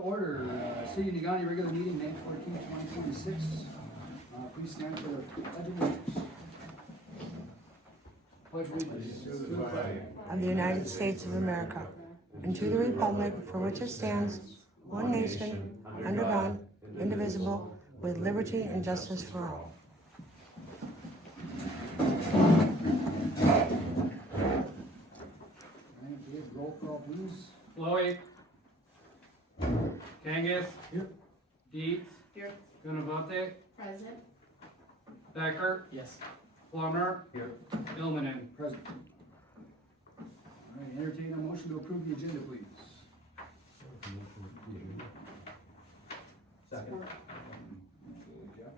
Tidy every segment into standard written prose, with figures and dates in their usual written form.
order. City of Negaunee regular meeting, May 14th, 2026. Please stand for the pledge of allegiance. Pledge of allegiance to the flag of the United States of America, and to the republic for which it stands, one nation, under God, indivisible, with liberty and justice for all. Alright, Dave, roll call please. Lloyd. Kangas. Here. Dietz. Here. Gunavante. Present. Becker. Yes. Plummer. Here. Ilmanen. Present. Alright, entertain a motion to approve the agenda please. Second. Okay, Jeff.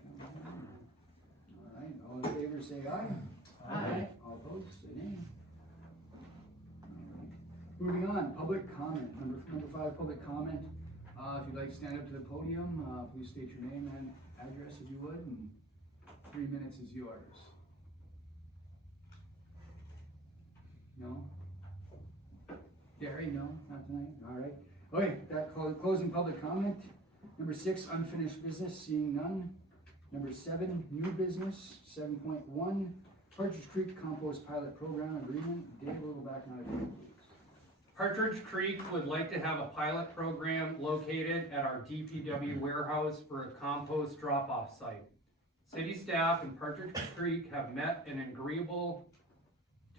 Alright, all in favor say aye. Aye. All opposed, say nay. Alright. Moving on, public comment, number 5, public comment. If you'd like to stand up to the podium, please state your name and address if you would, and 3 minutes is yours. No? Gary, no, not tonight, alright. Okay, that closing public comment. Number 6, unfinished business, seeing none. Number 7, new business. 7.1, Partridge Creek Compost Pilot Program Agreement. Dave, a little background again, please. Partridge Creek would like to have a pilot program located at our DPW warehouse for a compost drop-off site. City staff and Partridge Creek have met and agreeable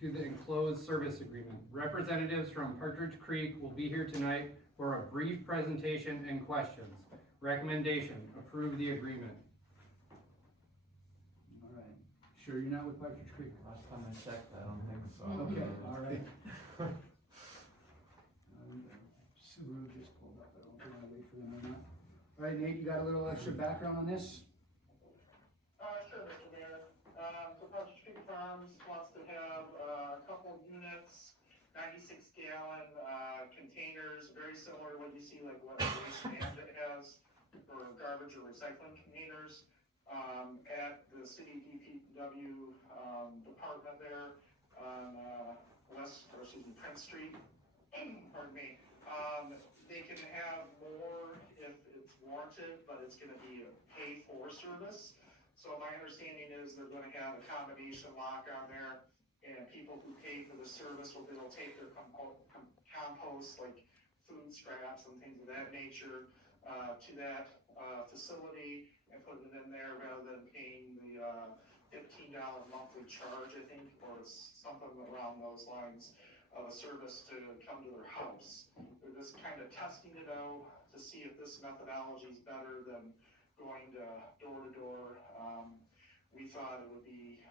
to the enclosed service agreement. Representatives from Partridge Creek will be here tonight for a brief presentation and questions. Recommendation, approve the agreement. Alright, sure you're not with Partridge Creek? Last time I checked, I don't think so. Okay, alright. Subaru just pulled up, I don't know if you wanna wait for them or not. Alright, Nate, you got a little extra background on this? Sure, Mr. Mayor. So Partridge Creek Farms wants to have a couple units, 96-gallon containers, very similar to what you see like what Waste Management has for garbage or recycling containers at the city DPW department there on Prince Street. Pardon me. They can have more if it's warranted, but it's going to be a pay-for service. So my understanding is they're going to have a combination lock on there, and people who pay for the service will be able to take their compost, like food scraps and things of that nature, to that facility and put it in there rather than paying the $15 monthly charge, I think, or something around those lines of a service to come to their house. They're just kind of testing it out to see if this methodology is better than going door to door. We thought it would be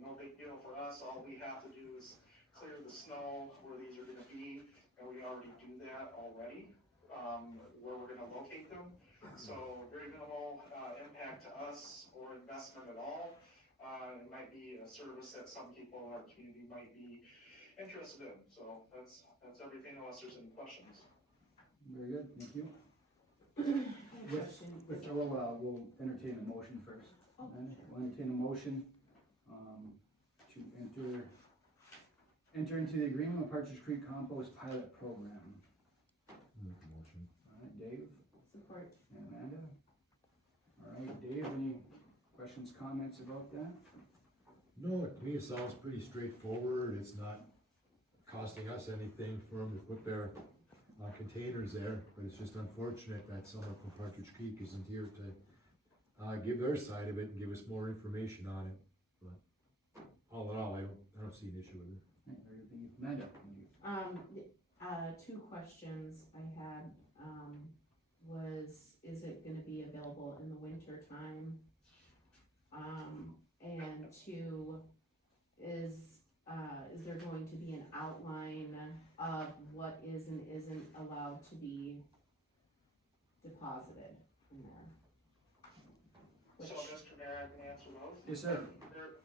no big deal for us. All we have to do is clear the snow where these are going to be, and we already do that already, where we're going to locate them. So very minimal impact to us or investment at all. It might be a service that some people in our community might be interested in. So that's everything unless there's any questions. Very good, thank you. We'll entertain a motion first. We'll entertain a motion to enter into the agreement with Partridge Creek Compost Pilot Program. Make a motion. Alright, Dave Support. and Amanda. Alright, Dave, any questions, comments about that? No, to me it sounds pretty straightforward. It's not costing us anything for them to put their containers there, but it's just unfortunate that someone from Partridge Creek isn't here to give their side of it and give us more information on it. But all in all, I don't see an issue with it. Alright, very good, thank you. Amanda, thank you. 2 questions I had, was, is it gonna be available in the winter time? And 2, is there going to be an outline of what is and isn't allowed to be deposited in there? So Mr. Mayor, I can answer those. Yes, sir.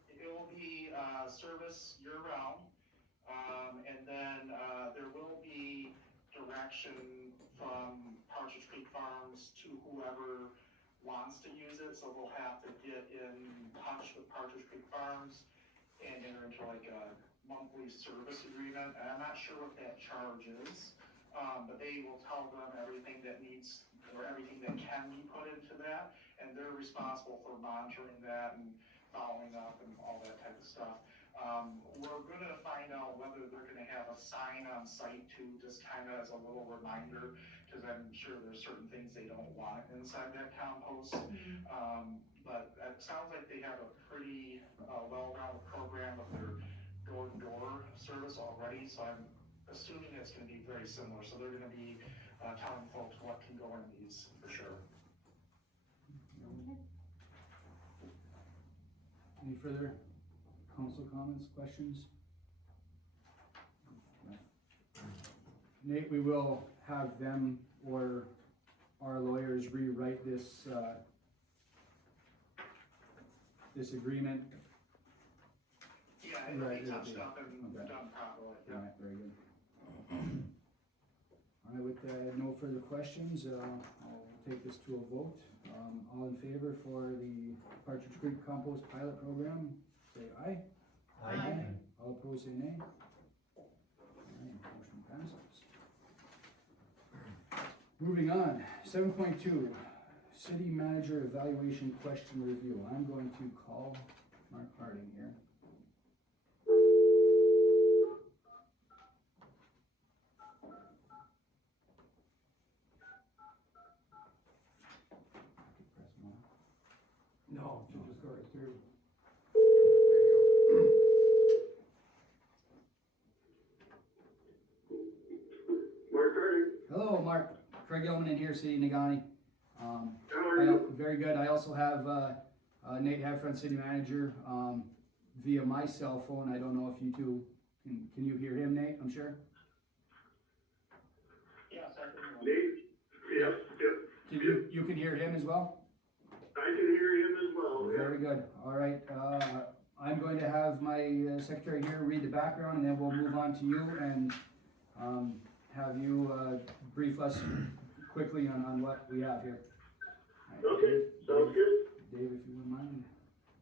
It will be service year round, and then there will be direction from Partridge Creek Farms to whoever wants to use it, so they'll have to get in touch with Partridge Creek Farms and enter into like a monthly service agreement. And I'm not sure what that charge is. but they will tell them everything that needs, or everything that can be put into that, and they're responsible for monitoring that and following up and all that type of stuff. We're gonna find out whether they're gonna have a sign on site too, just kinda as a little reminder, cause I'm sure there's certain things they don't want inside that compost. But it sounds like they have a pretty, well-rounded program of their door-to-door service already, so I'm assuming it's gonna be very similar, so they're gonna be, telling folks what can go in these, for sure. Any further council comments, questions? Nate, we will have them or our lawyers rewrite this, this agreement. Yeah, it'll Right, be it'll touched be- up and okay. done properly, yeah. Alright, very good. Alright, with no further questions, I'll take this to a vote. All in favor for the Partridge Creek Compost Pilot Program, say aye. Aye. All opposed, say nay. Alright, motion passes. Moving on, 7.2, City Manager Evaluation Question Review. I'm going to call Mark Harding here. Press one. No, you just go right through. Mark Harding, Hello, Mark. Craig Yeoman in here, City Negaunee. how are you? Very good. I also have Nate Heffron, City Manager, via my cell phone. I don't know if you two, can you hear him, Nate? I'm sure? Yes, I can. Nate? Yep, Can you can hear him as well? I can hear him as well, yeah. Very good. All right. I'm going to have my secretary here read the background, and then we'll move on to you and have you brief us quickly on what we have here. All right, Okay, sounds good. Dave, if you wouldn't mind.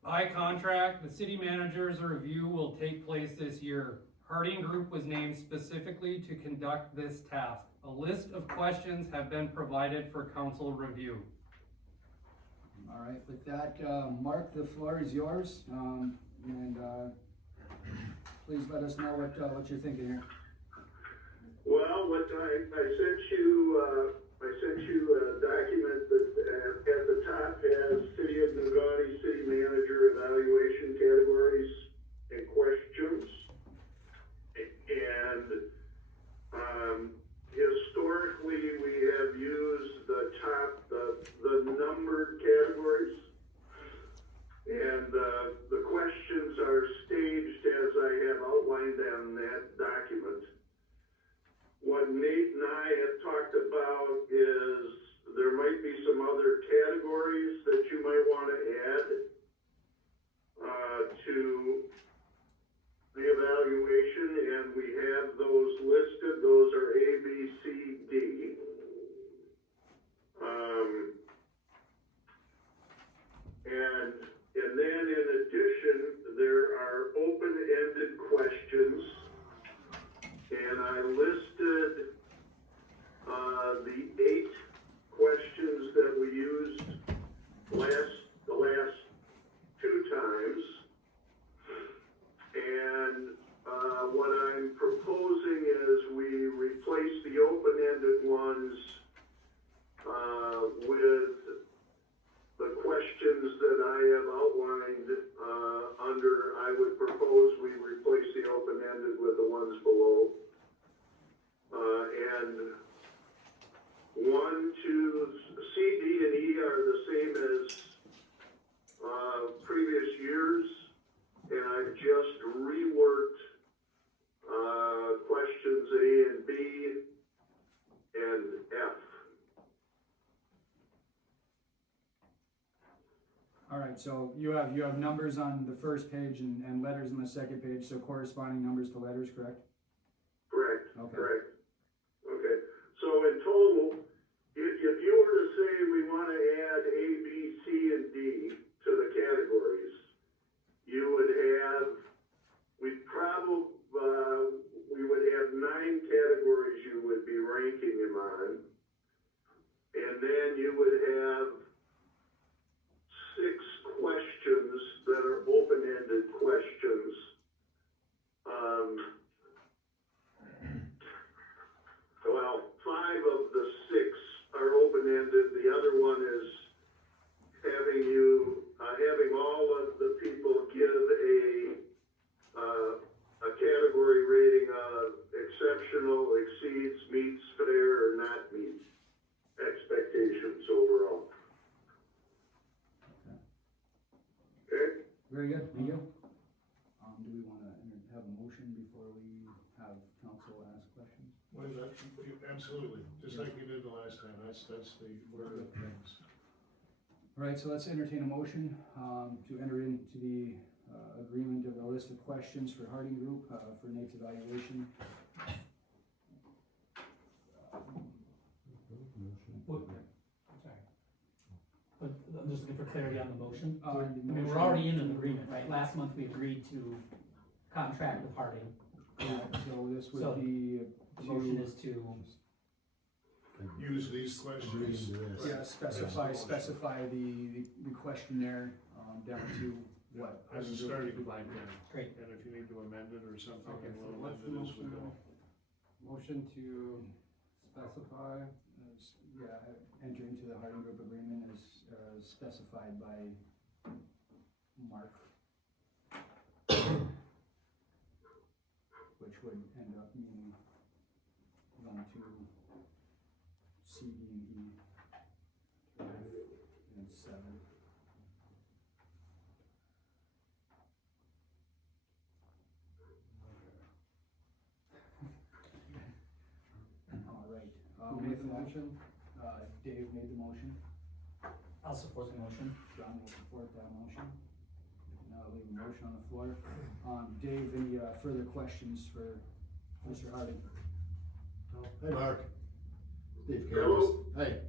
By contract, the city manager's review will take place this year. Harding Group was named specifically to conduct this task. A list of questions have been provided for council review. All right, with that, Mark, the floor is yours, and please let us know what you're thinking here. Well, what I sent you a document that at the top has City of Negaunee City Manager evaluation categories and questions. And, historically, we have used the numbered categories. And, the questions are staged as I have outlined on that document. What Nate and I have talked about is there might be some other categories that you might want to add to the evaluation, and we have those listed. Those are A, B, C, D. And then in addition, there are open-ended questions. And I listed, the 8 questions that we used the last 2 times. And, what I'm proposing is we replace the open-ended ones, with the questions that I have outlined, I would propose we replace the open-ended with the ones below. And 1, 2, C, D, and E are the same as, previous years. And I've just reworked, questions A and B and F. All right, so you have numbers on the first page and letters on the second page, so corresponding numbers to letters, correct? Correct. Okay. Correct. Okay, so in total, if you were to say we want to add A, B, C, and D to the categories, you would have, we would have 9 categories you would be ranking Well, absolutely, just like you did the last time, that's the order of things. All right, so let's entertain a motion, to enter into the, agreement of a list of questions for Harding Group, for Nate's evaluation. Sorry. But I'm just looking for clarity on the motion. The I mean, motion- we're already in an agreement, right? Last month we agreed to contract with Harding. So this So, would be The motion to, is to, Use these questions. yeah, specify the questionnaire, down to what? As a starting point there, great. and if you need to amend it or something, Okay, then so we'll what's amend the it as we motion? go. Motion to specify, Yeah, enter into the Harding Group agreement as, specified by Mark. Which would end up meaning 1, 2, C, D, and E. 5, and 7. All right, who made with the that, motion? Dave made the motion. I'll support the motion. John will support that motion. Now leave a motion on the floor. Dave, any further questions for Mr. Harding? Hey, Mark. Steve Campbell. Hello. Hey,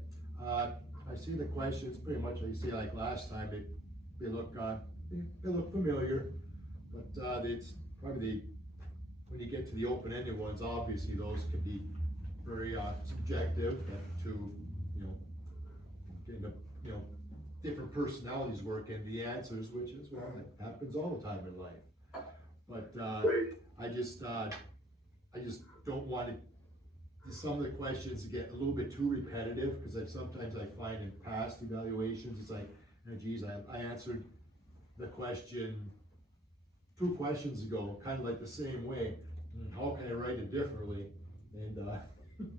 I see the questions pretty much like you see like last time. They look familiar, but it's probably when you get to the open-ended ones, obviously those can be very subjective to, getting the, different personalities work in the answers, which is, well, that happens all the time in life. But I just don't want some of the questions to get a little bit too repetitive, because sometimes I find in past evaluations, it's like, geez, I answered the question 2 questions ago, kind of like the same way. How can I write it differently? And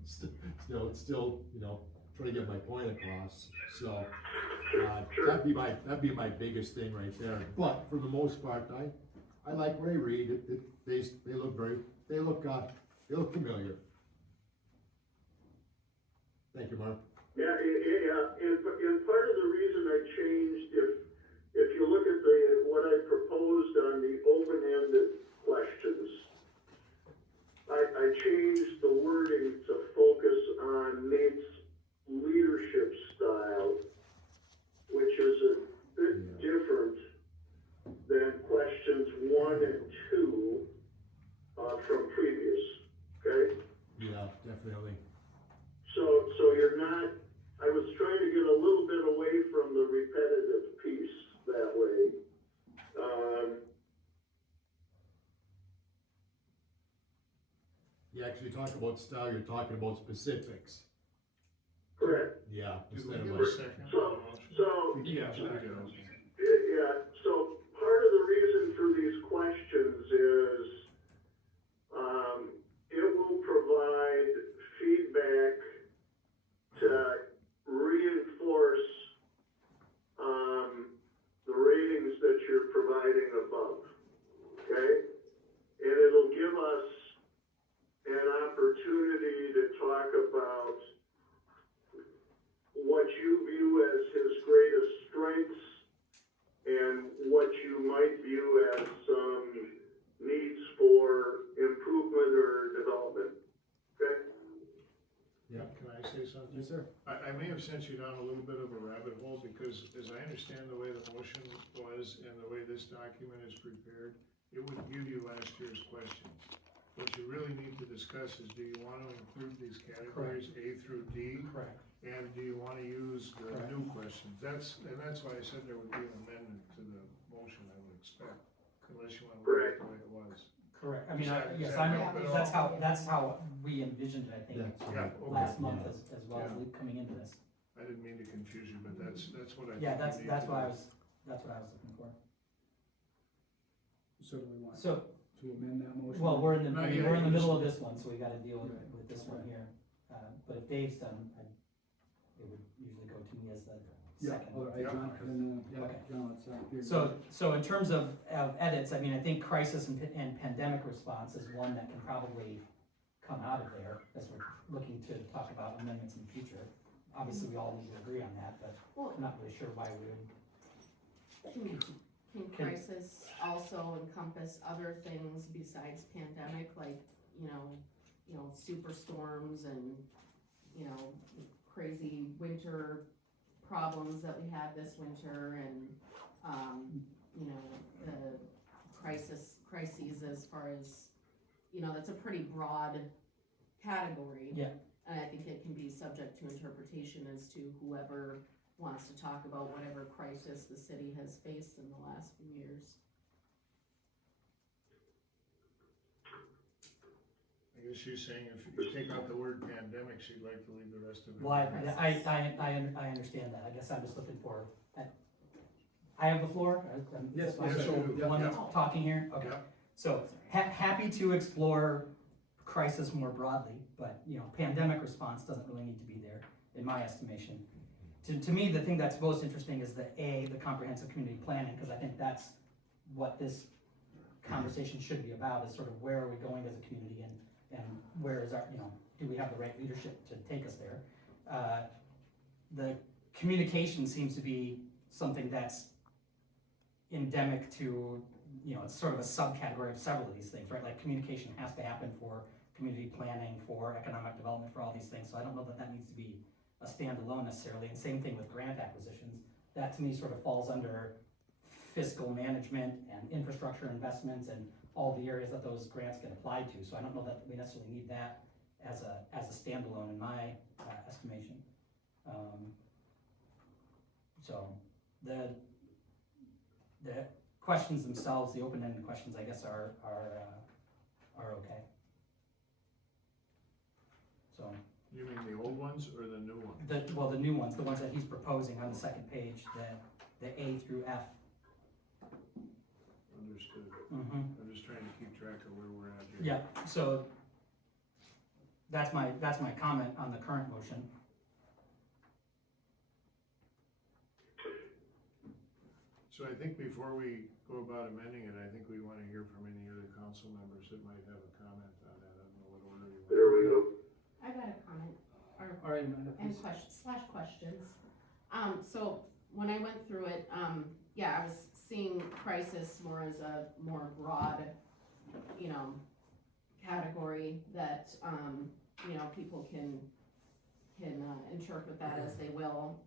still, trying to get my point across. So that'd be my biggest thing right there. But for the most part, I like what I read. They look familiar. Thank you, Mark. Yeah, and part of the reason I changed, if you look at what I proposed on the open-ended questions, I changed the wording to focus on Nate's leadership style, which is a bit different than questions 1 and 2 from previous, okay? Yeah, definitely. So you're not, I was trying to get a little bit away from the repetitive piece that way. You actually talk about style, you're talking about specifics. Correct. Yeah. Do we Instead give of a like, second? So, Yeah. yeah, so part of the reason for these questions is, it will provide feedback to reinforce, the ratings that you're providing above, okay? And it'll give us an opportunity to talk about what you view as his greatest strengths and what you might view as some needs for improvement or development, okay? yeah. Can I say something? Yes, sir. I may have sent you down a little bit of a rabbit hole, because as I understand the way the motion was and the way this document is prepared, it would give you last year's questions. What you really need to discuss is, do you want to include these categories A through D? Correct. And do you want to use the Correct. new questions? That's why I said there would be an amendment to the motion, I would expect, unless you want to leave it the way it was. Correct. I mean, Does yes, that help at all? that's how we envisioned it, I think, That's Yeah, right. okay. last month Yeah. as well as coming into this. I didn't mean to confuse you, but that's what I. Yeah, think we need that's to what I do. was looking for. So do we want So, to amend that motion? well, we're in the, Not I mean, yet, we're in the you middle just- of this one, so we gotta deal with, Right. with this one here. But if Dave's done, it would usually go to me as the Yeah, second. all right, Yeah. John, then, Okay. John, let's, hear So in terms of edits, I mean, I think crisis and pandemic response is one that can probably come out of there as we're looking to talk about amendments in the future. Obviously, we all need to agree on that, but Well, I'm not really sure why we would. can crisis also encompass other things besides pandemic, like, you know, superstorms and, you know, crazy winter problems that we had this winter and, you know, the crises as far as, you know, that's a pretty broad category. Yeah. And I think it can be subject to interpretation as to whoever wants to talk about whatever crisis the city has faced in the last few years. I guess she's saying if you take out the word pandemic, she'd like to leave the rest of it. Well, I understand that. I guess I'm just looking for, I have the floor? I'm Yes, I'm yes, the sure. one Yep, that's talking here? Okay. Yep. So, happy to explore crisis more broadly, but, you know, pandemic response doesn't really need to be there, in my estimation. To me, the thing that's most interesting is the comprehensive community planning, because I think that's what this conversation should be about, is sort of where are we going as a community and where is our, you know, do we have the right leadership to take us there? The communication seems to be something that's endemic to, you know, it's sort of a subcategory of several of these things, right? Like communication has to happen for community planning, for economic development, for all these things. So I don't know that that needs to be a standalone necessarily. And same thing with grant acquisitions. That to me sort of falls under fiscal management and infrastructure investments and all the areas that those grants get applied to. So I don't know that we necessarily need that as a standalone in my estimation. So the questions themselves, the open-ended questions, I guess, are okay. So You mean the old ones or the new ones? the new ones, the ones that he's proposing on the second page, the A through F. Understood. Mm-hmm. I'm just trying to keep track of where we're at here. Yeah. So that's my comment on the current motion. So I think before we go about amending it, I think we want to hear from any other council members that might have a comment on that. I don't know what order you want. There we go. I got a comment, or, All right, Amanda, and please. questions. So when I went through it, yeah, I was seeing crisis more as a more broad, you know, category that, you know, people can interpret that as they will,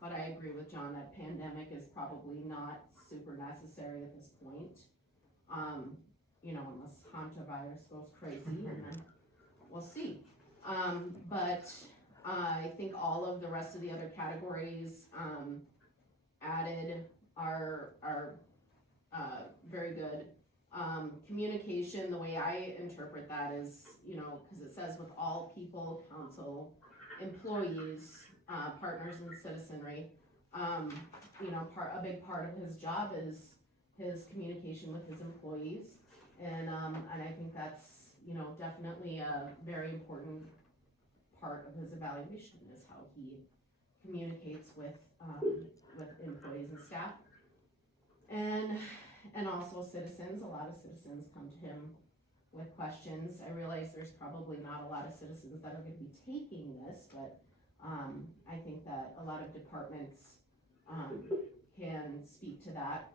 but I agree with John that pandemic is probably not super necessary at this point. You know, unless hantavirus goes crazy, and then we'll see. But I think all of the rest of the other categories added are very good. Communication, the way I interpret that is, you know, because it says with all people, council, employees, partners and citizenry, you know, a big part of his job is his communication with his employees. And I think that's, you know, definitely a very important part of his evaluation is how he communicates with employees and staff. And also citizens, a lot of citizens come to him with questions. I realize there's probably not a lot of citizens that are gonna be taking this, but I think that a lot of departments can speak to that.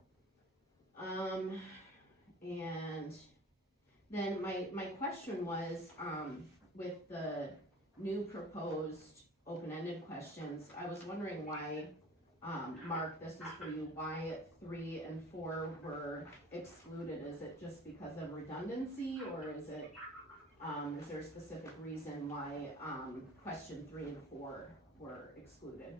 And then my question was, with the new proposed open-ended questions, I was wondering why, Mark, this is for you, why 3 and 4 were excluded. Is it just because of redundancy, or is it, is there a specific reason why, question 3 and 4 were excluded?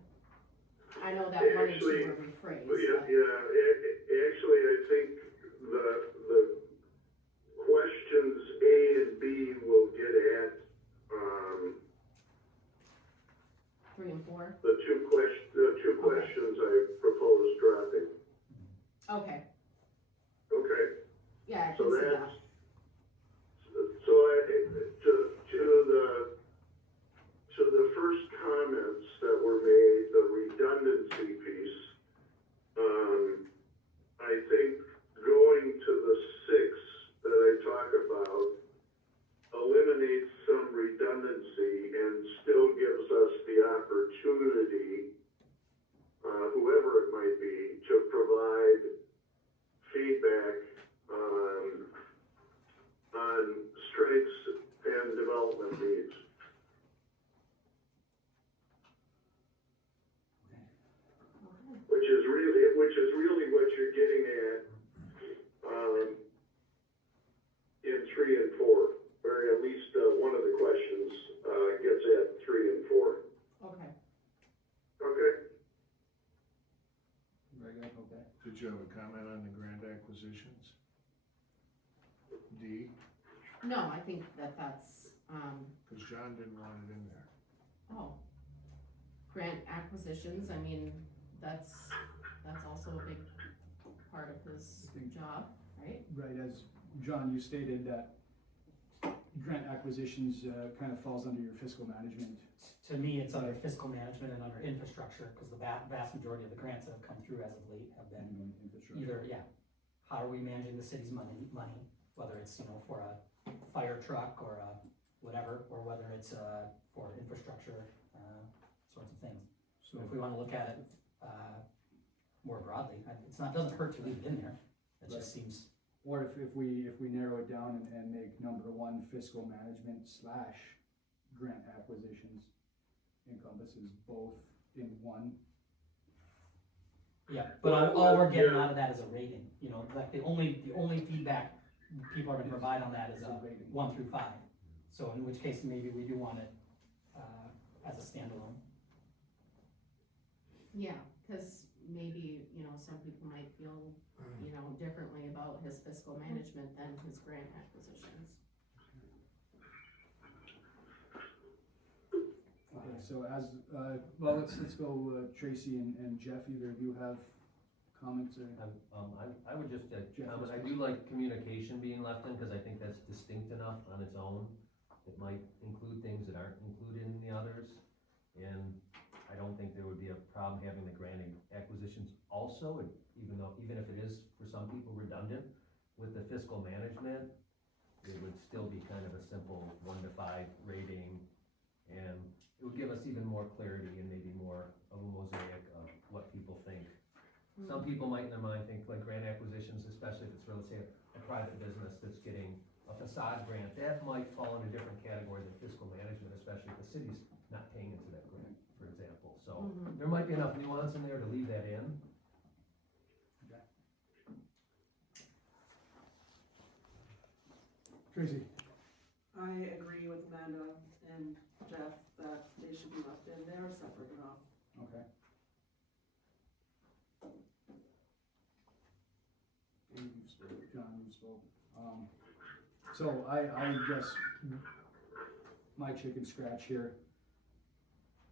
I know that 1 and 2 were rephrased. Actually, I think the questions A and B will get at, 3 and 4? the two questions I propose dropping. Okay, Okay? yeah, I So can see that. that's, so to the first comments that were made, the redundancy piece, I think going to the 6 that I talk about eliminates redundancy and still gives us the opportunity, whoever it might be, to provide feedback on strengths and development needs. Which is really what you're getting at, in 3 and 4, or at least, one of the questions, gets at 3 and 4. Okay. Okay? Very good, okay. Did you have a comment on the grant acquisitions? D, No, I think that's, cause John didn't want it in there. oh. Grant acquisitions, I mean, that's also a big part of his I think- job, right? Right, as John, you stated that grant acquisitions, kind of falls under your fiscal management. To me, it's under fiscal management and under infrastructure, because the vast majority of the grants that have come through as of late have been And infrastructure. either, yeah, how are we managing the city's money, whether it's, for a fire truck or a whatever, or whether it's, for infrastructure, sorts of things. So if we wanna look at it, more broadly, doesn't hurt to leave it in there, it just seems, Or if we narrow it down and make number 1 fiscal management / grant acquisitions encompasses both in one. yeah, but all we're getting out of that is a rating, like the only feedback people are gonna provide on that is a rating. 1 through 5. So in which case, maybe we do want it, as a standalone. Yeah, cause maybe, some people might feel, differently about his fiscal management than his grant acquisitions. Okay, so as, well, let's go, Tracy and Jeff, either of you have comments or? I would just, Jeff, comment, I yes, do like communication being left in, cause I think that's distinct enough on its own. It might include things that aren't included in the others, and I don't think there would be a problem having the grant acquisitions also, even if it is for some people redundant with the fiscal management, it would still be kind of a simple 1 to 5 rating, and it would give us even more clarity and maybe more of a mosaic of what people think. Some people might in their mind think like grant acquisitions, especially if it's, let's say, a private business that's getting a facade grant, that might fall in a different category than fiscal management, especially if the city's not paying into that grant, for example. So there might be enough nuance in there to leave that in. Tracy? I agree with Amanda and Jeff that they should be left in there separate enough. Okay. And you spoke, John, you spoke. So I guess my chicken scratch here,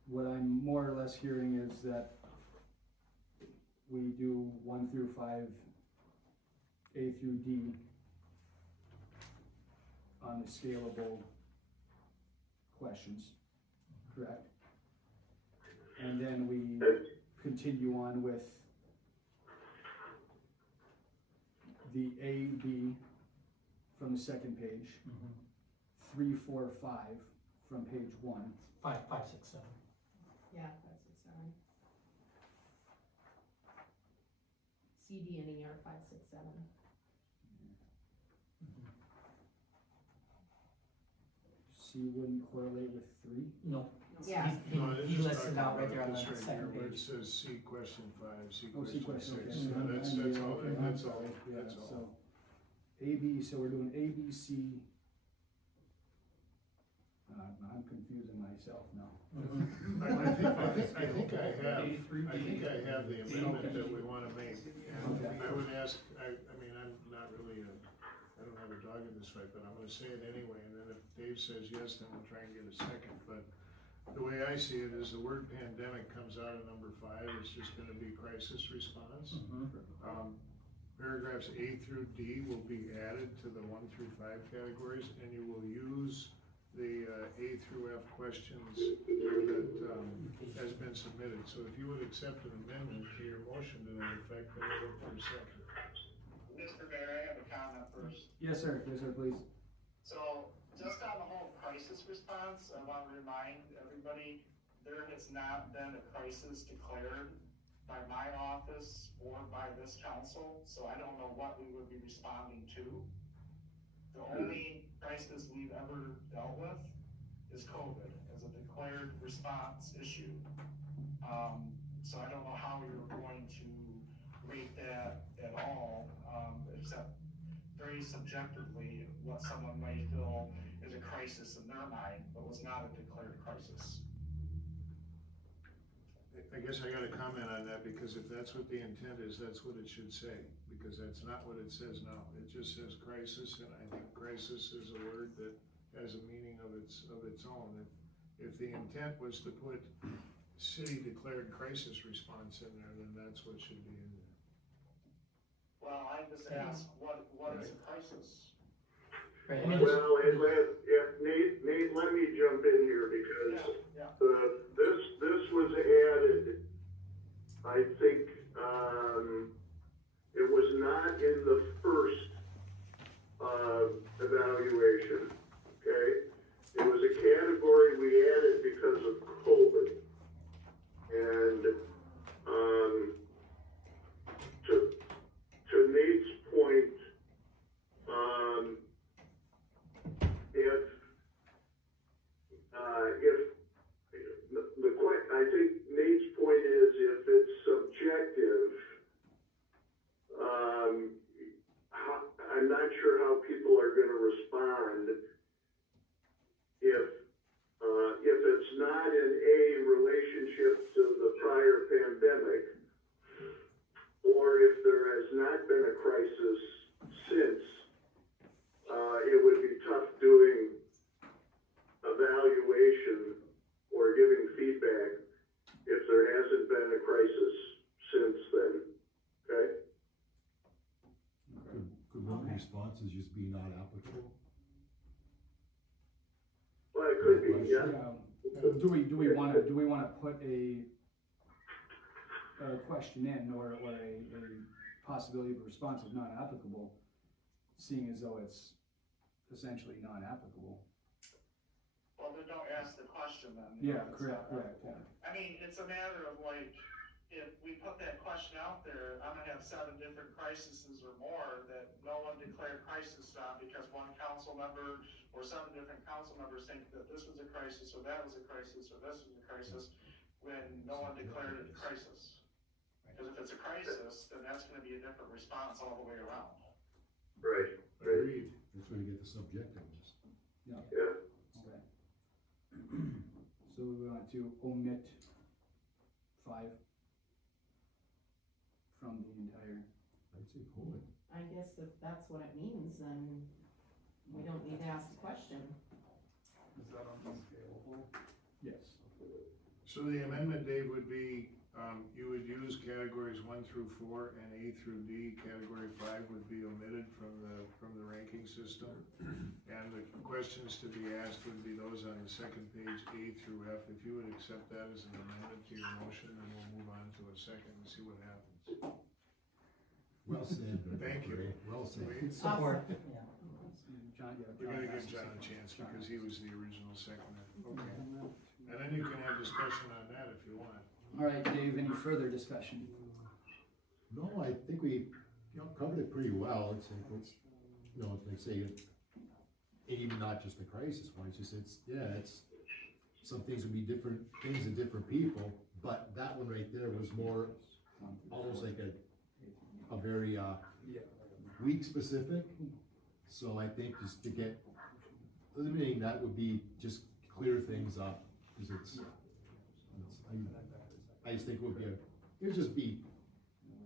what I'm more or less hearing is that we do 1 through 5, A through D on the scalable questions, correct? And then we continue on with the A, B from the second page, 3, 4, 5 from page 1. 5, 6, 7. Yeah, 5, 6, 7. C, D, and E are 5, 6, 7. C wouldn't correlate with 3? No. Yeah. No, it's He just lists it talking out right about there on the this right second here where it page. says C question 5, C Oh, C question question, 6. okay. That's all, Okay, that's I'm all, sorry. Yeah, that's all. so A, B, so we're doing A, B, C. I'm confusing myself now. I think A through D. I have the amendment that we wanna make, and Okay. I would ask, I mean, I'm not really I don't have a dog in this fight, but I'm gonna say it anyway, and then if Dave says yes, then we'll try and get a second, but the way I see it is the word pandemic comes out of number 5, it's just gonna be crisis response. Paragraphs A through D will be added to the 1 through 5 categories, and you will use the A through F questions that has been submitted. So if you would accept an amendment to your motion to that effect, then we'll look for a second. Mr. Mayor, I have a comment first. Yes, sir, please. So, just on the whole crisis response, I want to remind everybody, there has not been a crisis declared by my office or by this council, so I don't know what we would be responding to. The only crisis we've ever dealt with is COVID as a declared response issue. So I don't know how you're going to rate that at all, except very subjectively what someone might feel is a crisis in their mind, but was not a declared crisis. I guess I gotta comment on that, because if that's what the intent is, that's what it should say, because that's not what it says now. It just says crisis, and I think crisis is a word that has a meaning of its own. If the intent was to put city declared crisis response in there, then that's what should be in there. Well, I just asked, what is a crisis? Right, Well, Nate, let me jump in here because this was added, I think, it was not in the first evaluation, okay? It was a category we added because of COVID. And to Nate's point, I think Nate's point is if it's subjective, I'm not sure how people are going to respond if it's not in a relationship to the prior pandemic, or if there has not been a crisis since, it would be tough doing evaluation or giving feedback if there hasn't been a crisis since then, okay? Could one responses just be not applicable? Well, it could be, yeah. Do we wanna put a question in or a possibility of a response of not applicable, seeing as though it's essentially non-applicable? Well, then don't ask the question then. Yeah, It's correct, not correct, yeah. I mean, it's a matter of like, if we put that question out there, I'm gonna have 7 different crises or more that no one declared crisis on because one council member or 7 different council members think that this was a crisis or that was a crisis or this was a crisis when no one declared it a crisis. Because if it's a crisis, then that's gonna be a different response all the way around. Right. Agreed. That's where you get the subjectiveness. Yeah. Yeah. Okay. So we want to omit 5 from the entire. I'd say pull it. I guess if that's what it means, then we don't need to ask the question. Is that on this available? Yes. So the amendment, Dave, would be, you would use categories 1 through 4 and A through D. Category 5 would be omitted from the ranking system. And the questions to be asked would be those on the second page, A through F. If you would accept that as an amendment to your motion, then we'll move on to a second and see what happens. Well said. Thank you. Ray. Well said. Support, yeah. John, yeah. We're gonna John give has to John a say- chance John because has he to was say. the original seconder. Okay. And then you can have discussion on that if you want. All right, Dave, any further discussion? No, I think we, covered it pretty well. It's, like I say, even not just a crisis one, it's just, some things would be different things to different people, but that one right there was more, almost like a very, week specific. So I think just to get, eliminating that would be just clear things up, because I just think it would just be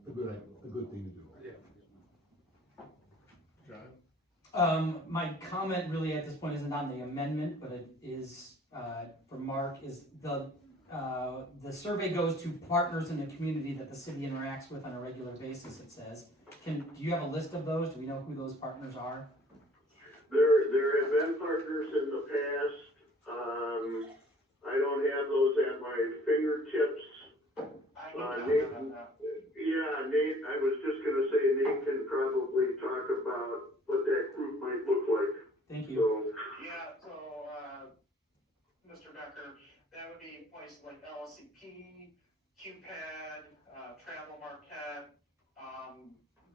a good thing to do. John? My comment really at this point isn't on the amendment, but it is, for Mark, is the survey goes to partners in the community that the city interacts with on a regular basis, it says. Do you have a list of those? Do we know who those partners are? There have been partners in the past. I don't have those at my fingertips. I can Nate, comment on that. Nate, I was just gonna say Nate can probably talk about what that group might look like. Thank you. So, Yeah, so, Mr. Becker, that would be places like LSCP, QPAD, Travel Marquette,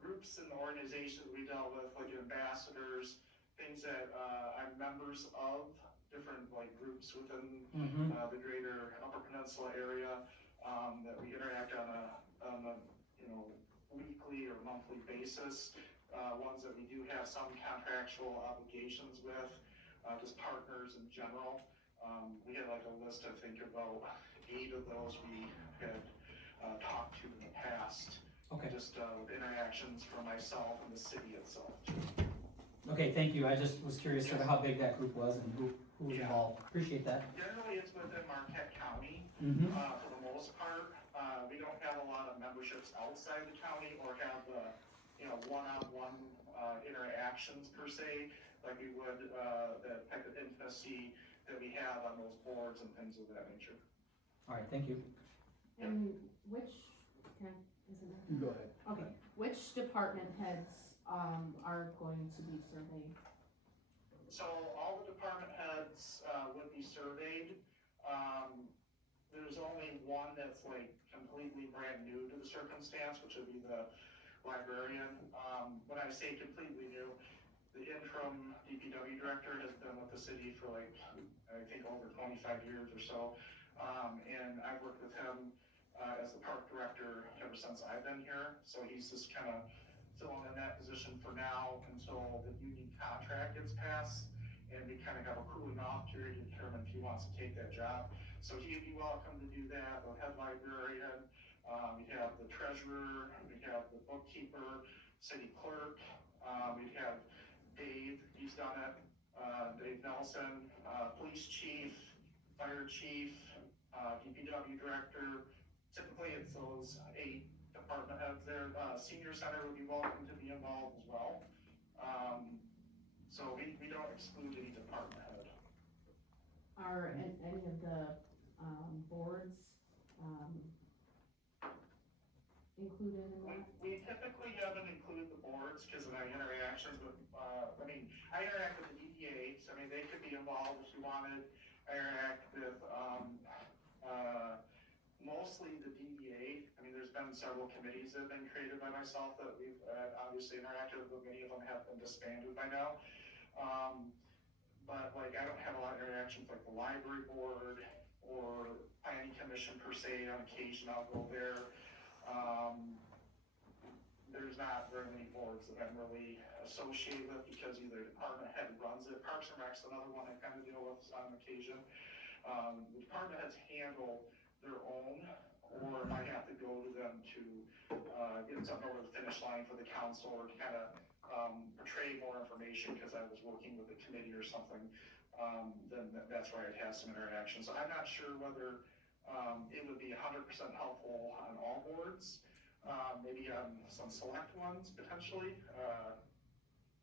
groups and organizations we dealt with, like ambassadors, things that I'm members of, different like groups within the greater Upper Peninsula area that we interact on a weekly or monthly basis. Ones that we do have some contractual obligations with, just partners in general. We had like a list, I think about 8 of those we had talked to in the past. Okay. Just with interactions for myself and the city itself. Okay, thank you. I just was curious sort of how big that group was and who was involved. Appreciate that. Generally, it's within Marquette County for the most part. We don't have a lot of memberships outside the county or have the one-on-one interactions per se, like we would the type of intimacy that we have on those boards and things of that nature. All right, thank you. And isn't it? Go ahead. Okay, which department heads are going to be surveyed? So all the department heads would be surveyed. There's only one that's like completely brand new to the circumstance, which would be the librarian. When I say completely new, the interim DPW director has been with the city for like, I think over 25 years or so. And I've worked with him as the park director ever since I've been here. So he's just kind of filling in that position for now until the union contract gets passed. And we kind of have a cooling off period to determine if he wants to take that job. So he'd be welcome to do that. The head librarian, we have the treasurer, we have the bookkeeper, city clerk, we have Dave, he's done it, Dave Nelson, police chief, fire chief, DPW director. Typically it's those 8 department heads there. Senior center would be welcome to be involved as well. So we don't exclude any department head. Are any of the boards included in that? We typically haven't included the boards because of my interactions with, I interact with the DDA, so they could be involved if you wanted. I interact with mostly the DDA. There's been several committees that have been created by myself that we've obviously interacted with, but many of them have been disbanded by now. But like, I don't have a lot of interactions with like the library board or planning commission per se. On occasion I'll go there. There's not very many boards that I'm really associated with because either department head runs it. Parks and Rec's another one I kind of deal with on occasion. The department heads handle their own, or if I have to go to them to get something over the finish line for the council or to kind of portray more information because I was working with a committee or something, then that's where I'd have some interaction. So I'm not sure whether it would be 100% helpful on all boards, maybe on some select ones potentially.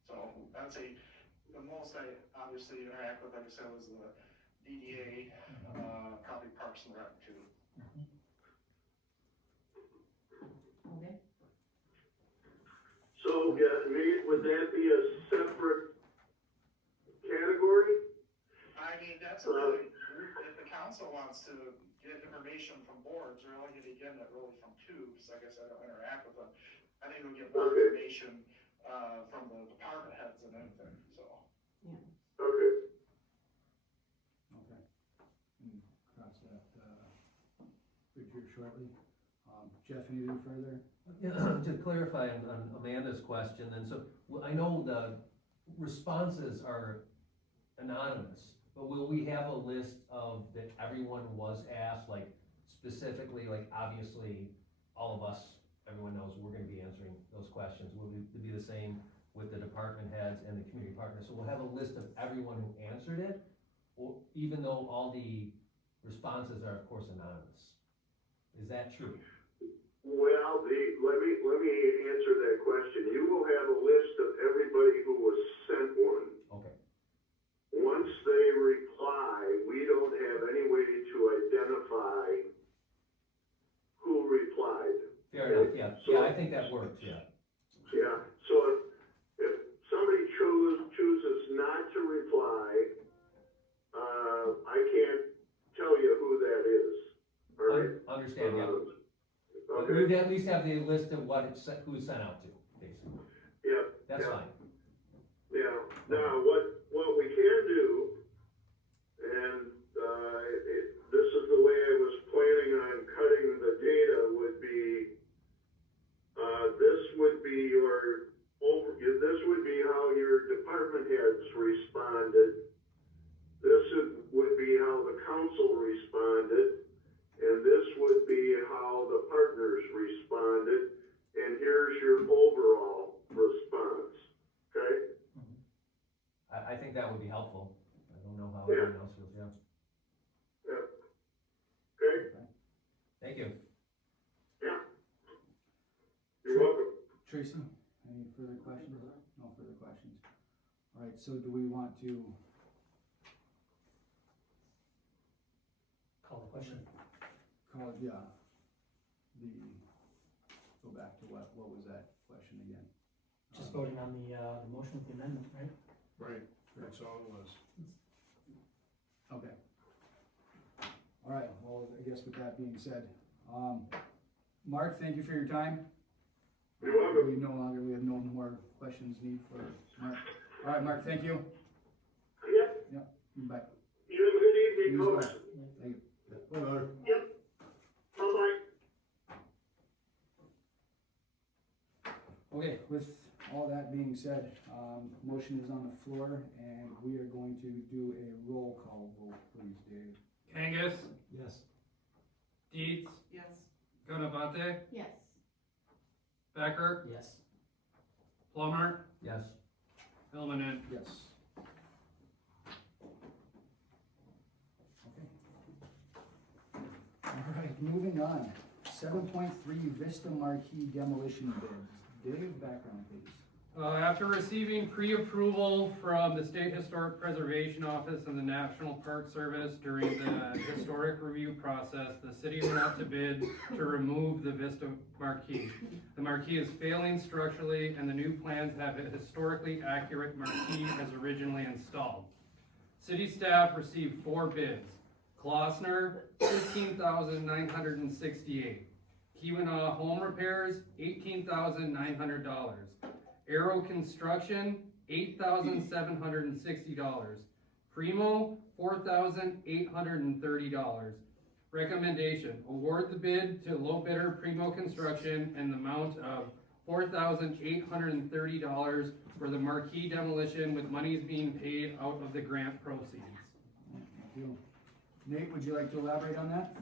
So I'd say the most I obviously interact with, like I said, was the DDA, probably Parks and Rec too. Okay. So, would that be a separate category? That's a really group. If the council wants to get information from boards, they're only going to get it really from 2, because like I said, I don't interact with them. I think they'll get more information from the department heads than anything, so. Yeah. Okay. Okay. Cross that bridge here shortly. Jeff, anything further? Yeah, to clarify on Amanda's question, then, so I know the responses are anonymous, but will we have a list of that everyone was asked, like specifically, like obviously all of us, everyone knows we're gonna be answering those questions. Will it be the same with the department heads and the community partners? So we'll have a list of everyone who answered it, or even though all the responses are of course anonymous. Is that true? Well, let me answer that question. You will have a list of everybody who was sent one. Okay. Once they reply, we don't have any way to identify who replied. Fair enough, yeah. So, Yeah, I think that works, yeah. Yeah, so if somebody chooses not to reply, I can't understand, yeah. But Okay, we'd at least have the list of what it's, who it's sent out to, basically. yeah. That's yeah. fine. Yeah, now, what we can do, and, this is the way I was planning on cutting the data, would be, this would be this would be how your department heads responded. This would be how the council responded, and this would be how the partners responded, and here's your overall response, okay? I think that would be helpful. I don't know how Yeah. everyone else feels, yeah. Yeah. Okay, Thank you. yeah. You're welcome. Tracy, any further questions? No further questions. All right, so do we want to Call the question. call it, yeah, go back to what was that question again? Just voting on the motion with the amendment, right? Right, that's all it was. Okay. All right, well, I guess with that being said, Mark, thank you for your time. You're welcome. We have no more questions need for Mark. All right, Mark, thank you. Yep, Yep, bye. you have a good evening, You as folks. well. Thank you. Whatever. Yep, bye-bye. Okay, with all that being said, motion is on the floor and we are going to do a roll call vote, please, Dave. Kangas, Yes. Dietz, Yes. Gonavante, Yes. Becker, Yes. Plummer, Yes. Yes. Ilmanen. Okay. All right, moving on. 7.3 Vista Marquee demolition bids. Dave, background please. After receiving pre-approval from the State Historic Preservation Office and the National Park Service during the historic review process, the city went out to bid to remove the Vista marquee. The marquee is failing structurally and the new plans have a historically accurate marquee as originally installed. City staff received 4 bids. Klossner, $15,968. Keweenaw Home Repairs, $18,900. Aero Construction, $8,760. Primo, $4,830. Recommendation, award the bid to low bidder Primo Construction in the amount of $4,830 for the marquee demolition with monies being paid out of the grant proceeds. Thank you. Nate, would you like to elaborate on that?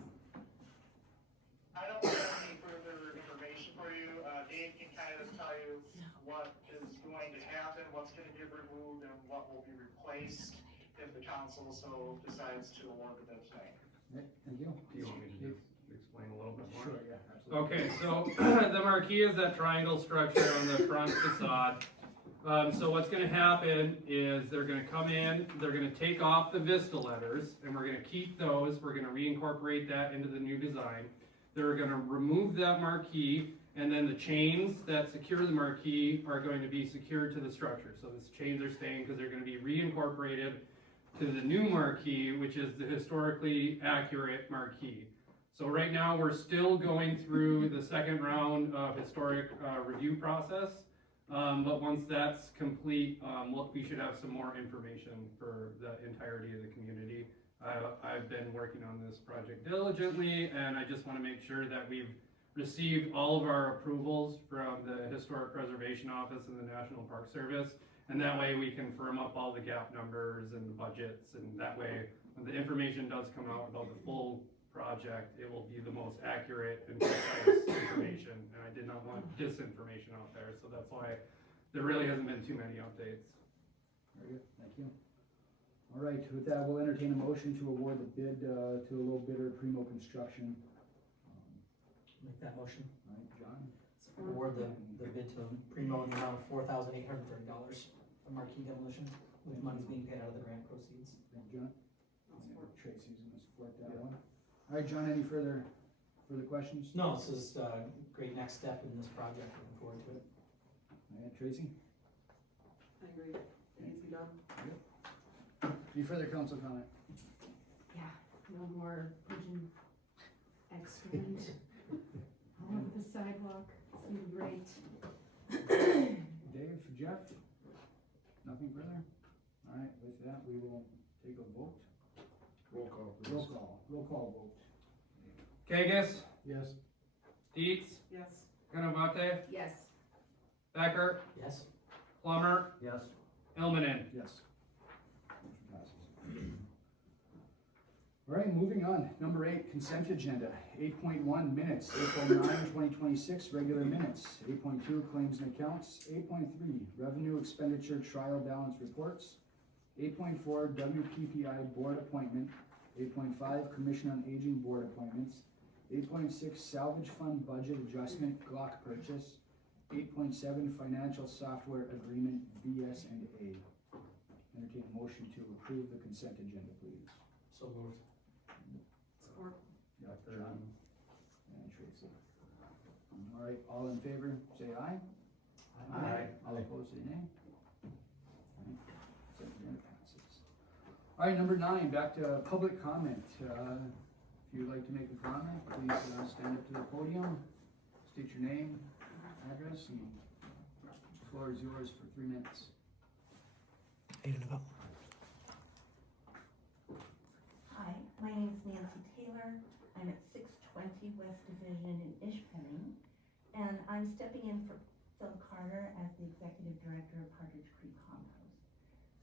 I don't have any further information for you. Dave can kind of tell you what is going to happen, what's gonna get removed, and what will be replaced if the council so decides to award the bid tonight. Okay, thank you. Do you want me to just explain a little bit more? Sure, yeah, absolutely. Okay, so the marquee is that triangle structure on the front facade. So what's gonna happen is they're gonna come in, they're gonna take off the Vista letters, and we're gonna keep those, we're gonna reincorporate that into the new design. They're gonna remove that marquee, and then the chains that secure the marquee are going to be secured to the structure. So these chains are staying because they're gonna be reincorporated to the new marquee, which is the historically accurate marquee. So right now, we're still going through the second round of historic review process. But once that's complete, we should have some more information for the entirety of the community. I've been working on this project diligently, and I just want to make sure that we've received all of our approvals from the Historic Preservation Office and the National Park Service. And that way we can firm up all the gap numbers and the budgets, and that way when the information does come out about the full project, it will be the most accurate and precise information. And I did not want disinformation out there, so that's why there really hasn't been too many updates. Very good, thank you. All right, with that, we'll entertain a motion to award the bid to a low bidder, Primo Construction. Make that motion. All right, John? Award the bid to Primo in the amount of $4,830 for marquee demolition with monies being paid out of the grant proceeds. Thank you, John. Tracy's gonna support that one. All right, John, any further questions? No, this is a great next step in this project. Looking forward to it. All right, Tracy? I agree. It needs to be done. Any further council comment? Yeah, no more putting extra And all over the sidewalk, it's gonna be great. Dave, Jeff? Nothing further? All right, with that, we will take a vote. Roll call, Roll please. call, roll call vote. Kagus, Yes. Dietz, Yes. Ganavate, Yes. Becker, Yes. Plummer, Yes. Yes. Ilmanen. Motion passes. All right, moving on. Number 8, consent agenda. 8.1, minutes, April 9, 2026, regular minutes. 8.2, claims and accounts. 8.3, revenue expenditure trial balance reports. 8.4, WPPI board appointment. 8.5, Commission on Aging board appointments. 8.6, salvage fund budget adjustment, Glock purchase. 8.7, financial software agreement, BS&A. Entertain a motion to approve the consent agenda, please. So moved. Support. Got John and Tracy. All right, all in favor, say aye. All opposed, say nay. All right, consent agenda passes. All right, number 9, back to public comment. If you'd like to make a comment, please stand up to the podium, state your name, address, and the floor is yours for 3 minutes. Are you gonna go? Hi, my name is Nancy Taylor. I'm at 620 West Division in Ishpeming, and I'm stepping in for Phil Carter as the Executive Director of Partridge Creek Compost.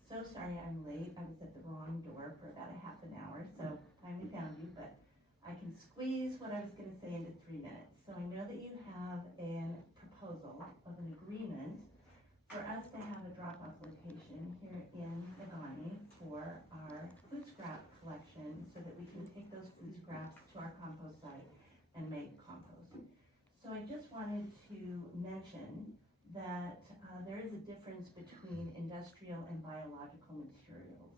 So sorry I'm late. I was at the wrong door for about a half an hour, so finally found you, but I can squeeze what I was going to say into 3 minutes. So I know that you have a proposal of an agreement for us to have a drop-off location here in Negaunee for our food scrap collection so that we can take those food scraps to our compost site and make compost. So I just wanted to mention that there is a difference between industrial and biological materials.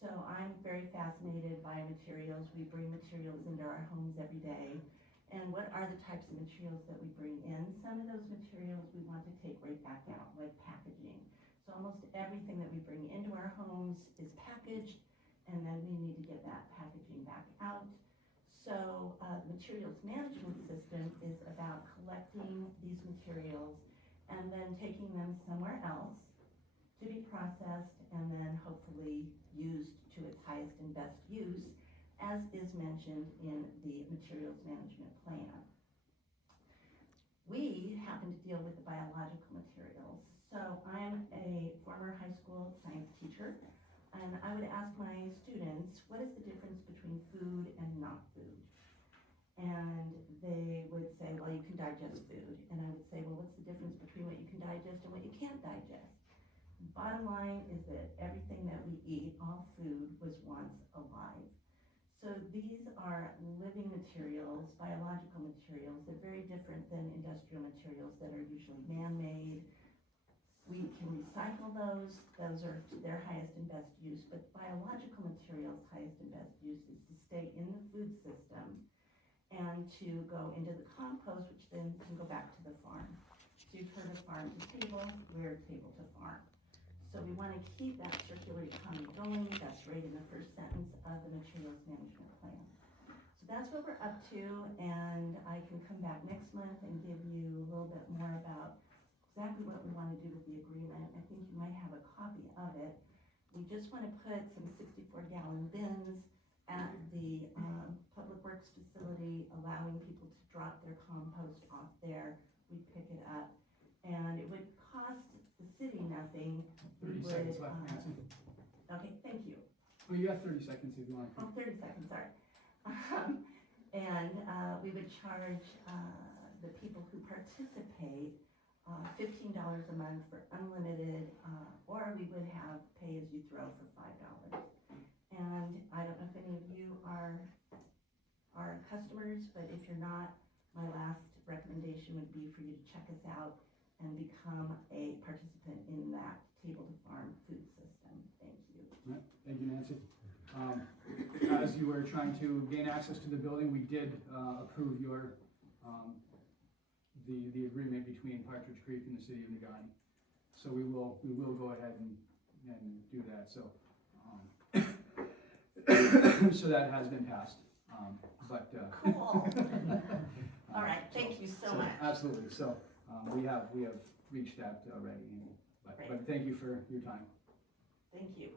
So I'm very fascinated by materials. We bring materials into our homes every day. And what are the types of materials that we bring in? Some of those materials we want to take right back out, like packaging. So almost everything that we bring into our homes is packaged, and then we need to get that packaging back out. So the materials management system is about collecting these materials and then taking them somewhere else to be processed and then hopefully used to its highest and best use, as is mentioned in the materials management plan. We happen to deal with the biological materials. So I'm a former high school science teacher, and I would ask my students, what is the difference between food and not food? And they would say, well, you can digest food. And I would say, well, what's the difference between what you can digest and what you can't digest? Bottom line is that everything that we eat, all food, was once alive. So these are living materials, biological materials. They're very different than industrial materials that are usually man-made. We can recycle those. Those are to their highest and best use. But biological materials' highest and best use is to stay in the food system and to go into the compost, which then can go back to the farm. So you've heard of farm to table, we're table to farm. So we want to keep that circular economy going. That's right in the first sentence of the materials management plan. So that's what we're up to, and I can come back next month and give you a little bit more about exactly what we want to do with the agreement. I think you might have a copy of it. We just want to put some 64-gallon bins at the Public Works facility, allowing people to drop their compost off there. We pick it up, and it would cost the city nothing. 30 seconds left, Nancy. Okay, thank you. Well, you have 30 seconds if you want to. Oh, 30 seconds, sorry. And we would charge the people who participate $15 a month for unlimited, or we would have pay as you throw for $5. And I don't know if any of you are customers, but if you're not, my last recommendation would be for you to check us out and become a participant in that table to farm food system. Thank you. Right. Thank you, Nancy. As you were trying to gain access to the building, we did approve your the agreement between Partridge Creek and the city of Negaunee. So we will go ahead and do that. So so that has been passed. But, Cool. All right, thank you so much. Absolutely, so, we have reached that already, but Great. thank you for your time. Thank you.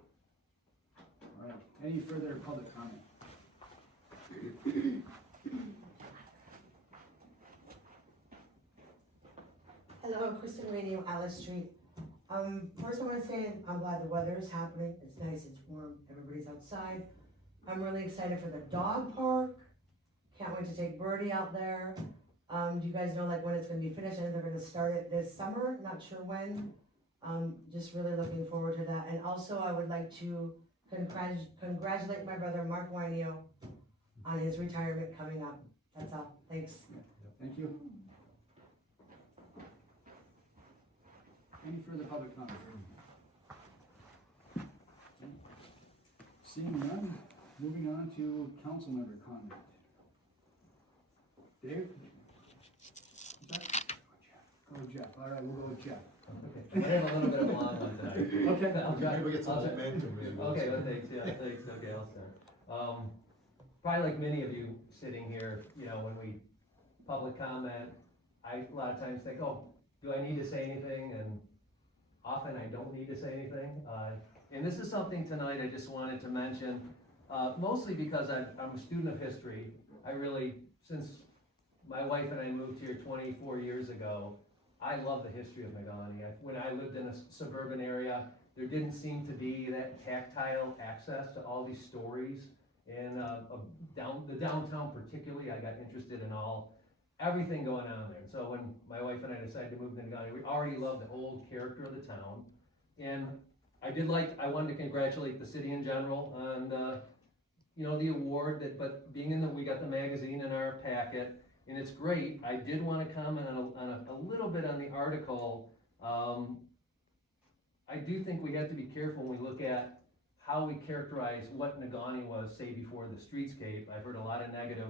All right, any further public comment? Hello, Kristen Radio, Alice Street. First I want to say I'm glad the weather is happening. It's nice, it's warm, everybody's outside. I'm really excited for the dog park. Can't wait to take Birdie out there. Do you guys know like when it's gonna be finished? I know they're gonna start it this summer, not sure when. Just really looking forward to that. And also I would like to congratulate my brother, Mark Wynio, on his retirement coming up. That's all, thanks. Thank you. Any further public comment? Seeing none, moving on to council member comment. Dave? Go with Jeff, all right, we'll go with Jeff. Okay, I have a little bit of a long one tonight. Okay. I'll try. Maybe get some I'll try. momentum as well. Okay, well, thanks, yeah, thanks, okay, I'll start. Probably like many of you sitting here, you know, when we public comment, I a lot of times think, oh, do I need to say anything? And often I don't need to say anything. And this is something tonight I just wanted to mention, mostly because I'm a student of history. I really, since my wife and I moved here 24 years ago, I love the history of Negaunee. When I lived in a suburban area, there didn't seem to be that tactile access to all these stories. And the downtown particularly, I got interested in everything going on there. So when my wife and I decided to move to Negaunee, we already loved the old character of the town. And I wanted to congratulate the city in general on the award but we got the magazine in our packet. And it's great. I did want to comment on a little bit on the article. I do think we have to be careful when we look at how we characterize what Negaunee was, say, before the streetscape. I've heard a lot of negative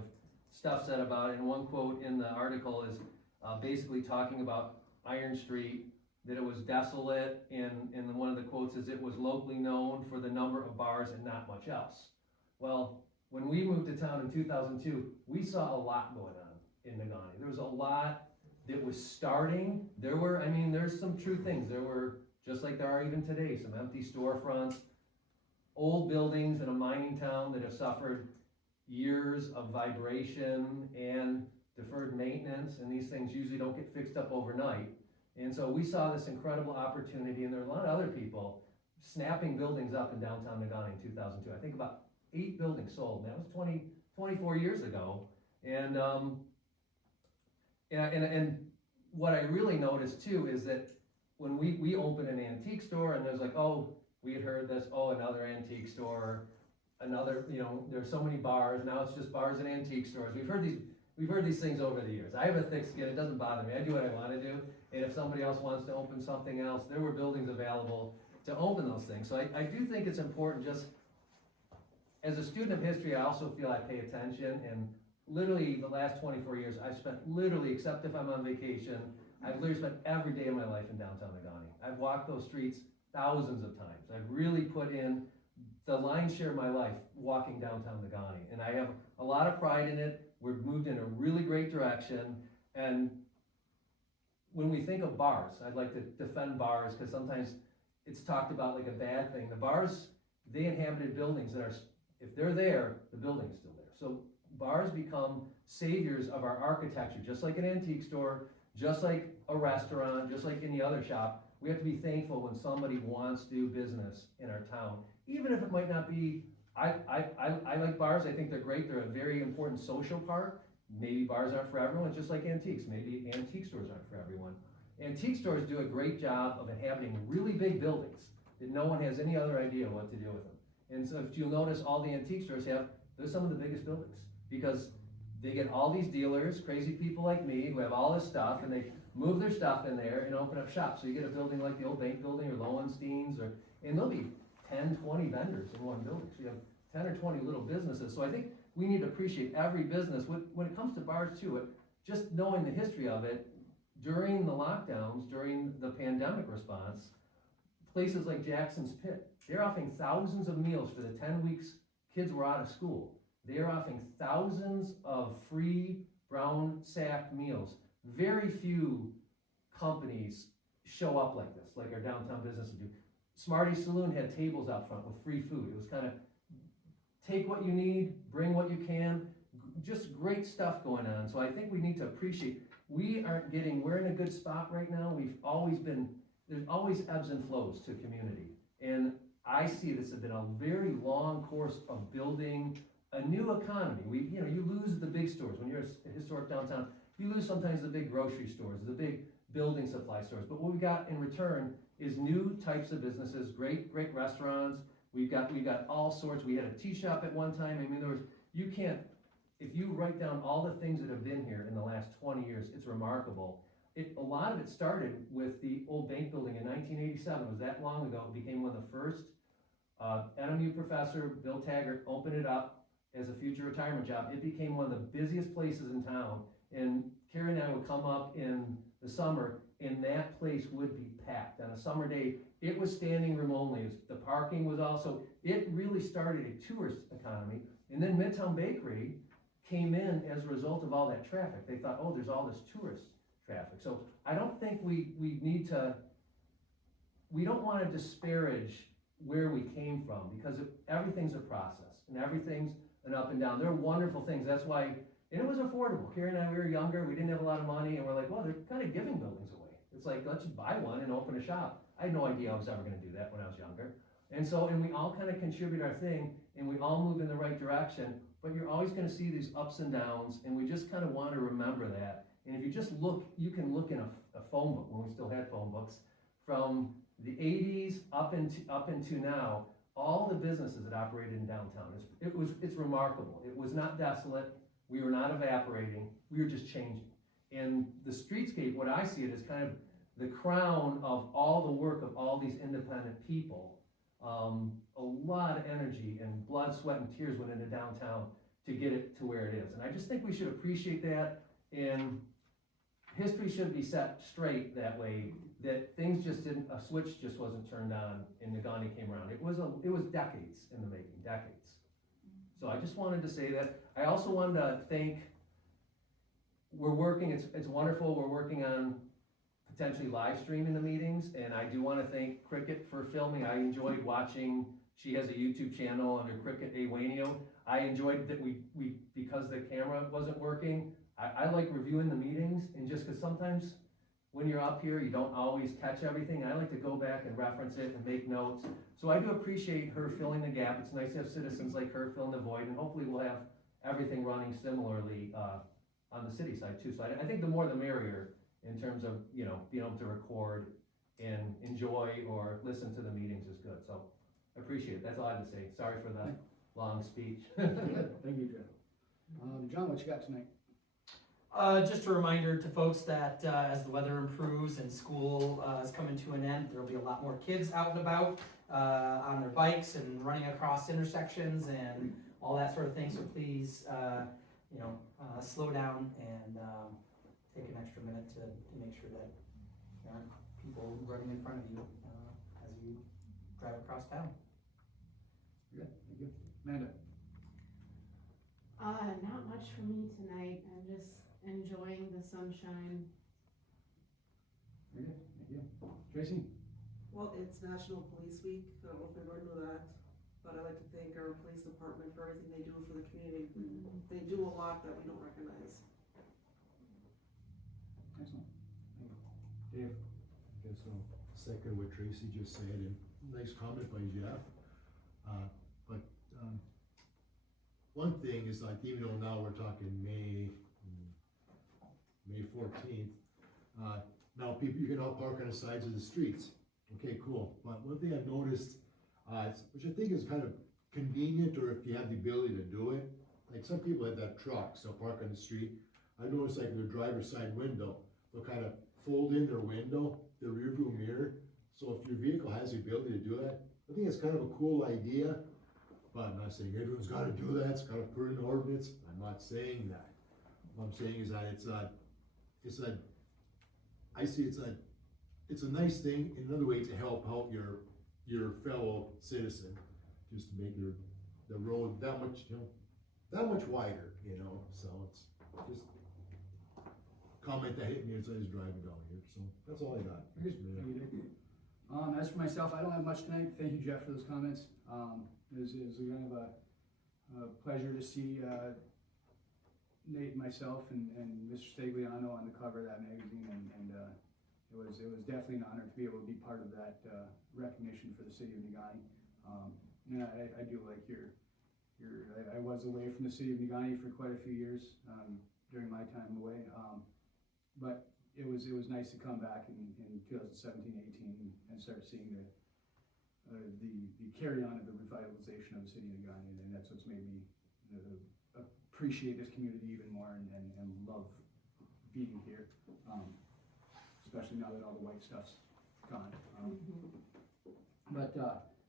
stuff said about it, and one quote in the article is basically talking about Iron Street, that it was desolate, and one of the quotes is it was locally known for the number of bars and not much else. Well, when we moved to town in 2002, we saw a lot going on in Negaunee. There was a lot that was starting. There's some true things. There were, just like there are even today, some empty storefronts, old buildings in a mining town that have suffered years of vibration and deferred maintenance, and these things usually don't get fixed up overnight. And so we saw this incredible opportunity, and there are a lot of other people snapping buildings up in downtown Negaunee in 2002. I think about 8 buildings sold, and that was 24 years ago. And what I really noticed too is that when we opened an antique store, and there's like, oh, we had heard this, oh, another antique store, another, there's so many bars, now it's just bars and antique stores. We've heard these things over the years. I have a thick skin, it doesn't bother me. I do what I want to do, and if somebody else wants to open something else, there were buildings available to open those things. So I do think it's important, just as a student of history, I also feel I pay attention, and literally the last 24 years, I've spent except if I'm on vacation, I've literally spent every day of my life in downtown Negaunee. I've walked those streets thousands of times. I've really put in the lion's share of my life walking downtown Negaunee, and I have a lot of pride in it. We've moved in a really great direction, and when we think of bars, I'd like to defend bars because sometimes it's talked about like a bad thing. The bars, they inhabited buildings that are, if they're there, the building's still there. So bars become saviors of our architecture, just like an antique store, just like a restaurant, just like any other shop. We have to be thankful when somebody wants to do business in our town, even if it might not be. I like bars. I think they're great. They're a very important social part. Maybe bars aren't for everyone, just like antiques. Maybe antique stores aren't for everyone. Antique stores do a great job of inhabiting really big buildings that no one has any other idea what to do with them. And so if you'll notice, all the antique stores they're some of the biggest buildings because they get all these dealers, crazy people like me, who have all this stuff, and they move their stuff in there and open up shops. So you get a building like the old bank building or Lowenstein's, and there'll be 10, 20 vendors in one building. So you have 10 or 20 little businesses. So I think we need to appreciate every business. When it comes to bars too, just knowing the history of it, during the lockdowns, during the pandemic response, places like Jackson's Pit, they're offering thousands of meals for the 10 weeks kids were out of school. They are offering thousands of free brown sack meals. Very few companies show up like this, like our downtown businesses do. Smarty's Saloon had tables out front with free food. It was kind of take what you need, bring what you can, just great stuff going on. So I think we need to appreciate, we're in a good spot right now. We've always been, there's always ebbs and flows to community. And I see this has been a very long course of building a new economy. You lose the big stores. When you're a historic downtown, you lose sometimes the big grocery stores, the big building supply stores. But what we got in return is new types of businesses, great restaurants. We've got all sorts. We had a tea shop at one time. I mean, if you write down all the things that have been here in the last 20 years, it's remarkable. A lot of it started with the old bank building in 1987. It was that long ago. It became one of the first. NMU professor, Bill Taggart, opened it up as a future retirement job. It became one of the busiest places in town. And Carrie and I would come up in the summer, and that place would be packed. On a summer day, it was standing room only. The parking was also, it really started a tourist economy. And then Midtown Bakery came in as a result of all that traffic. They thought, oh, there's all this tourist traffic. So I don't think we don't want to disparage where we came from, because everything's a process and everything's an up and down. They're wonderful things. That's why, and it was affordable. Carrie and I, we were younger, we didn't have a lot of money, and we're like, well, they're kind of giving buildings away. It's like, let's just buy one and open a shop. I had no idea I was ever gonna do that when I was younger. And we all kind of contribute our thing, and we all move in the right direction, but you're always gonna see these ups and downs, and we just kind of want to remember that. And if you just look, you can look in a phone book, when we still had phone books, from the 80s up into now, all the businesses that operated in downtown. It's remarkable. It was not desolate. We were not evaporating. We were just changing. And the streetscape, what I see it as kind of the crown of all the work of all these independent people. A lot of energy and blood, sweat, and tears went into downtown to get it to where it is. And I just think we should appreciate that. And history should be set straight that way, that things just didn't, a switch just wasn't turned on and Negaunee came around. It was decades in the making, decades. So I just wanted to say that. I also wanted to thank, it's wonderful, we're working on potentially live streaming the meetings, and I do want to thank Cricket for filming. I enjoyed watching, she has a YouTube channel under Cricket Awanio. I enjoyed that we because the camera wasn't working, I like reviewing the meetings, and just because sometimes when you're up here, you don't always catch everything. I like to go back and reference it and make notes. So I do appreciate her filling the gap. It's nice to have citizens like her filling the void, and hopefully we'll have everything running similarly on the city side too. So I think the more the merrier in terms of, being able to record and enjoy or listen to the meetings is good. So I appreciate it. That's all I have to say. Sorry for the long speech. Thank you, Jeff. John, what you got tonight? Just a reminder to folks that as the weather improves and school is coming to an end, there'll be a lot more kids out and about on their bikes and running across intersections and all that sort of thing. So please, slow down and take an extra minute to make sure that there aren't people running in front of you as you drive across town. Good, thank you. Amanda? Not much for me tonight. I'm just enjoying the sunshine. Very good, thank you. Tracy? Well, it's National Police Week, I don't know if everyone knew that, but I'd like to thank our police department for everything they do for the community. They do a lot that we don't recognize. Excellent. Dave? Okay, so second what Tracy just said, and nice comment by Jeff. One thing is, like, even though now we're talking May 14th, now people, you can all park on the sides of the streets. Okay, cool. But one thing I've noticed, which I think is kind of convenient, or if you have the ability to do it, like some people have that truck, so park on the street. I noticed, like, their driver's side window, they'll kind of fold in their window, their rear view mirror. So if your vehicle has the ability to do that, I think it's kind of a cool idea. But I'm not saying everyone's got to do that. It's got to put in an ordinance. I'm not saying that. What I'm saying is that it's a nice thing. Another way to help out your fellow citizen, just to make the road that much that much wider, you know, so it's just comment that hit me as I was driving down here, so that's all I got. Very good. Thank you, Dick. As for myself, I don't have much tonight. Thank you, Jeff, for those comments. It was kind of a pleasure to see Nate and myself and Mr. Stagliano on the cover of that magazine, and it was definitely an honor to be able to be part of that recognition for the city of Negaunee. And I do like I was away from the city of Negaunee for quite a few years during my time away, but it was nice to come back in 2017, 18 and start seeing the carry on of the revitalization of the city of Negaunee, and that's what's made me appreciate this community even more and love being here, especially now that all the white stuff's gone. But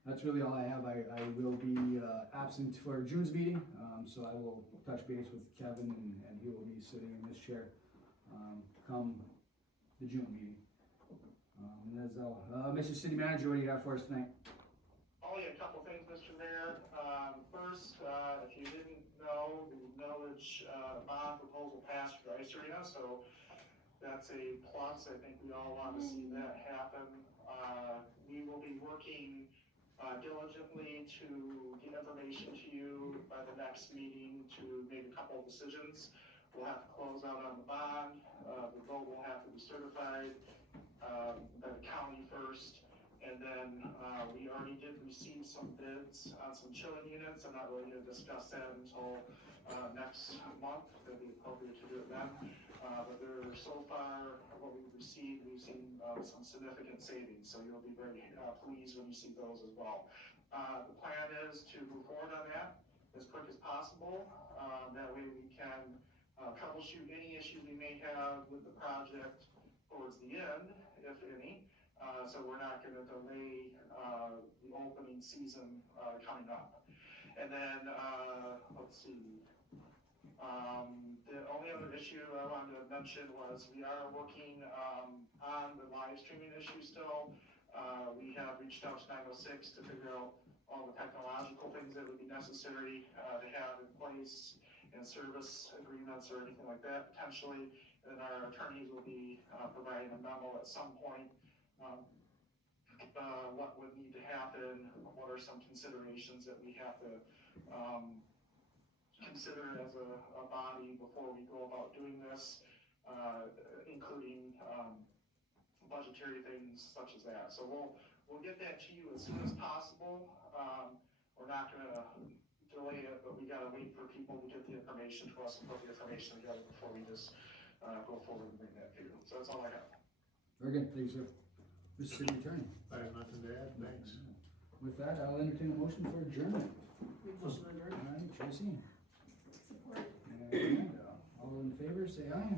that's really all I have. I will be absent for June's meeting, so I will touch base with Kevin, and he will be sitting in this chair come the June meeting. And that's all. Mr. City Manager, what do you have for us tonight? Only a couple things, Mr. Mayor. First, if you didn't know, the millage bond proposal passed for the ice arena, so that's a plus. I think we all want to see that happen. We will be working diligently to get information to you by the next meeting to make a couple of decisions. We'll have to close out on the bond. The vote will have to be certified by the county first. And then we already did receive some bids on some chilling units. I'm not really going to discuss that until next month. It'll be appropriate to do it then. But so far, what we've seen some significant savings. So you'll be very pleased when you see those as well. The plan is to move forward on that as quick as possible. That way we can troubleshoot any issues we may have with the project towards the end, if any. So we're not going to delay the opening season coming up. And then, let's see. The only other issue I wanted to mention was we are working on the live streaming issue still. We have reached out to 906 to figure out all the technological things that would be necessary to have in place, and service agreements or anything like that potentially. And our attorneys will be providing a memo at some point. What would need to happen, what are some considerations that we have to consider as a body before we go about doing this, including budgetary things such as that. So we'll get that to you as soon as possible. We're not going to delay it, but we got to wait for people to get the information to us and put the information together before we just go forward and bring that to you. So that's all I have. Very good, thank you, sir. Mr. City Attorney. I have nothing to add, thanks. With that, I'll entertain a motion for adjournment. Motion adjourned. All right, Tracy. Support. And all in favor, say aye.